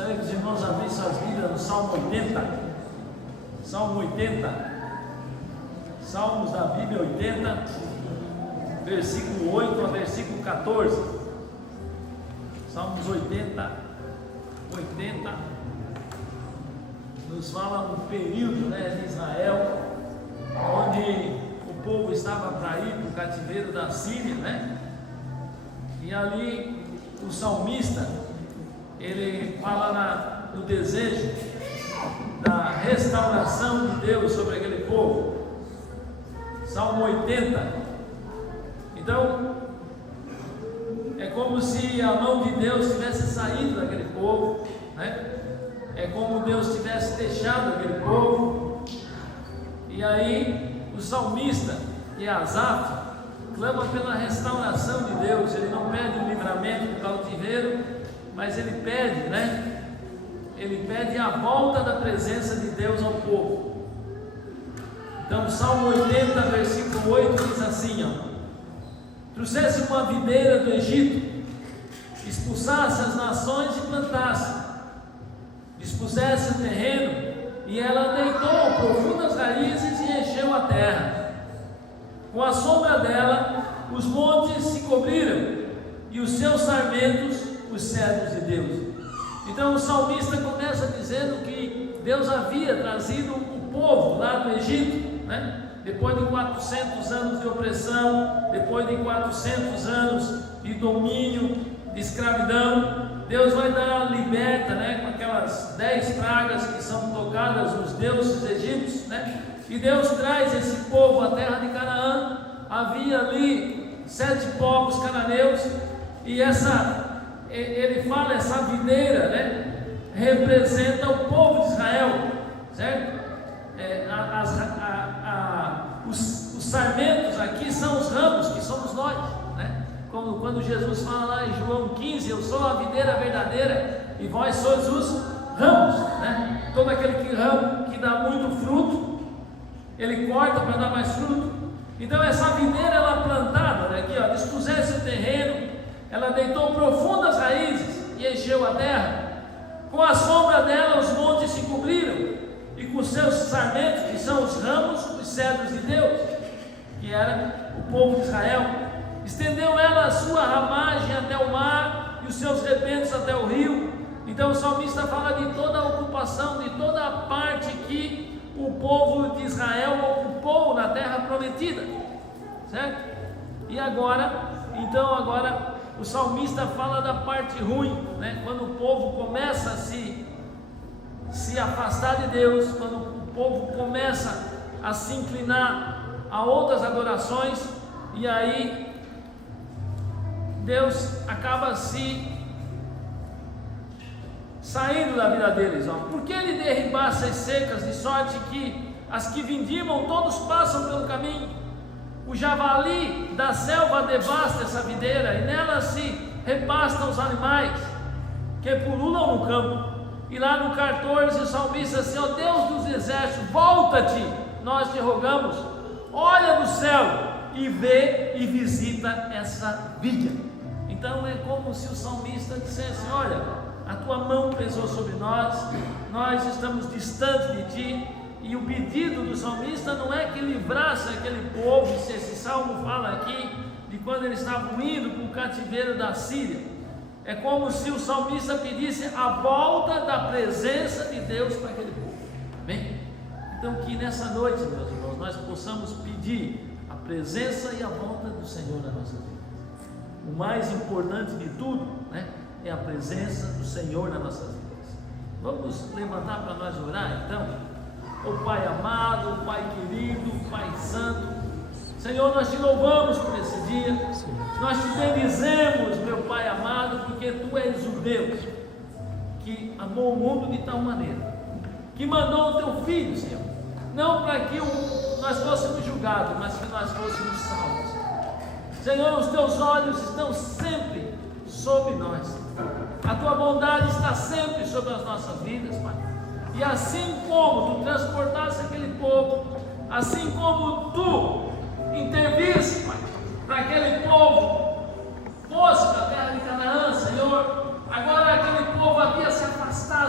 Gostaria que os irmãos abrissem suas Bíblias no Salmo 80. Salmo 80. Salmos da Bíblia 80, versículo 8 a versículo 14. Salmos 80 nos fala um período, de Israel, onde o povo estava para ir para o cativeiro da Síria, E ali o salmista, ele fala no desejo da restauração de Deus sobre aquele povo. Salmo 80. Então, é como se a mão de Deus tivesse saído daquele povo, É como Deus tivesse deixado aquele povo. E aí, o salmista, que é Asaf, clama pela restauração de Deus. Ele não pede o livramento do cativeiro, mas ele pede, Ele pede a volta da presença de Deus ao povo. Então, Salmo 80, versículo 8 diz assim: trouxesse uma videira do Egito, expulsasse as nações e plantasse, dispusesse o terreno, e ela deitou profundas raízes e encheu a terra. Com a sombra dela, os montes se cobriram, e os seus sarmentos, os cedros de Deus. Então o salmista começa dizendo que Deus havia trazido o povo lá do Egito, depois de 400 anos de opressão, depois de 400 anos de domínio, de escravidão. Deus vai dar a liberta, com aquelas 10 pragas que são tocadas nos deuses egípcios, E Deus traz esse povo à terra de Canaã. Havia ali 7 povos cananeus, e ele fala, essa videira, representa o povo de Israel, certo? Os sarmentos aqui são os ramos, que somos nós, Como quando Jesus fala lá em João 15: eu sou a videira verdadeira e vós sois os ramos, Todo aquele ramo que dá muito fruto, ele corta para dar mais fruto. Então essa videira, ela plantada, aqui, dispusesse o terreno, ela deitou profundas raízes e encheu a terra. Com a sombra dela os montes se cobriram, e com seus sarmentos, que são os ramos, os cedros de Deus, que era o povo de Israel. Estendeu ela a sua ramagem até o mar, e os seus rebentos até o rio. Então o salmista fala de toda a ocupação, de toda a parte que o povo de Israel ocupou na terra prometida, certo? E agora o salmista fala da parte ruim, Quando o povo começa a se afastar de Deus, quando o povo começa a se inclinar a outras adorações, e aí Deus acaba saindo da vida deles. Porque ele derribasse as secas, de sorte que as que vindimam todos passam pelo caminho. O javali da selva devasta essa videira, e nela se repastam os animais que pululam no campo. E lá no 14 o salmista assim: ó Deus dos exércitos, volta-te, nós te rogamos, olha do céu e vê e visita essa viga. Então é como se o salmista dissesse: olha, a tua mão pesou sobre nós, nós estamos distantes de ti. E o pedido do salmista não é que livrasse aquele povo, se esse salmo fala aqui de quando eles estavam indo para o cativeiro da Síria. É como se o salmista pedisse a volta da presença de Deus para aquele povo. Bem, então que nessa noite, meus irmãos, nós possamos pedir a presença e a volta do Senhor na nossa vida. O mais importante de tudo, é a presença do Senhor nas nossas vidas. Vamos levantar para nós orar então. Ó Pai amado, Pai querido, Pai santo, Senhor, nós te louvamos por esse dia, nós te bendizemos, meu Pai amado, porque Tu és o Deus que amou o mundo de tal maneira, que mandou o Teu Filho, Senhor, não para que nós fôssemos julgados, mas que nós fôssemos salvos. Senhor, os Teus olhos estão sempre sobre nós, a Tua bondade está sempre sobre as nossas vidas, Pai. E assim como Tu transportaste aquele povo, assim como Tu interviste, Pai, para aquele povo fosse para a terra de Canaã, Senhor, agora aquele povo havia se afastado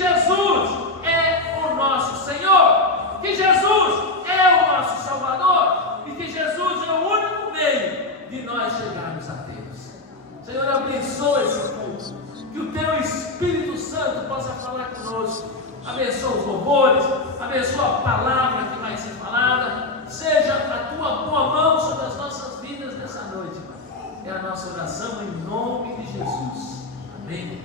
Jesus é o nosso Senhor, que Jesus é o nosso Salvador e que Jesus é o único meio de nós chegarmos a Deus. Senhor, abençoa esse povo, que o Teu Espírito Santo possa falar conosco. Abençoa os louvores, abençoa a palavra que vai ser falada, seja a Tua boa mão sobre as nossas vidas nessa noite, Pai. É a nossa oração em nome de Jesus. Amém.